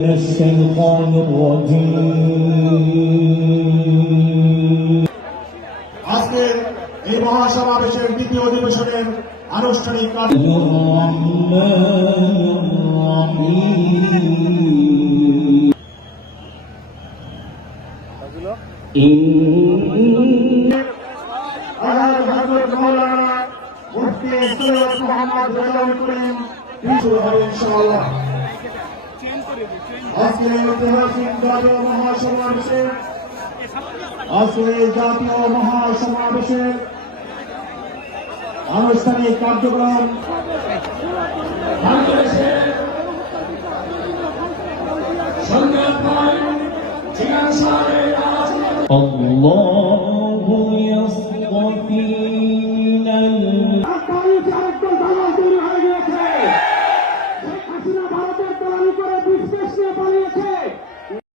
الشيطان الرجيم আজকের এই মহাসমাবেশের দ্বিতীয় অধিবেশনের আনুষ্ঠানিক আজকের ঐতিহাসিক জাতীয় মহাসমাবেশের আনুষ্ঠানিক কার্যক্রম الله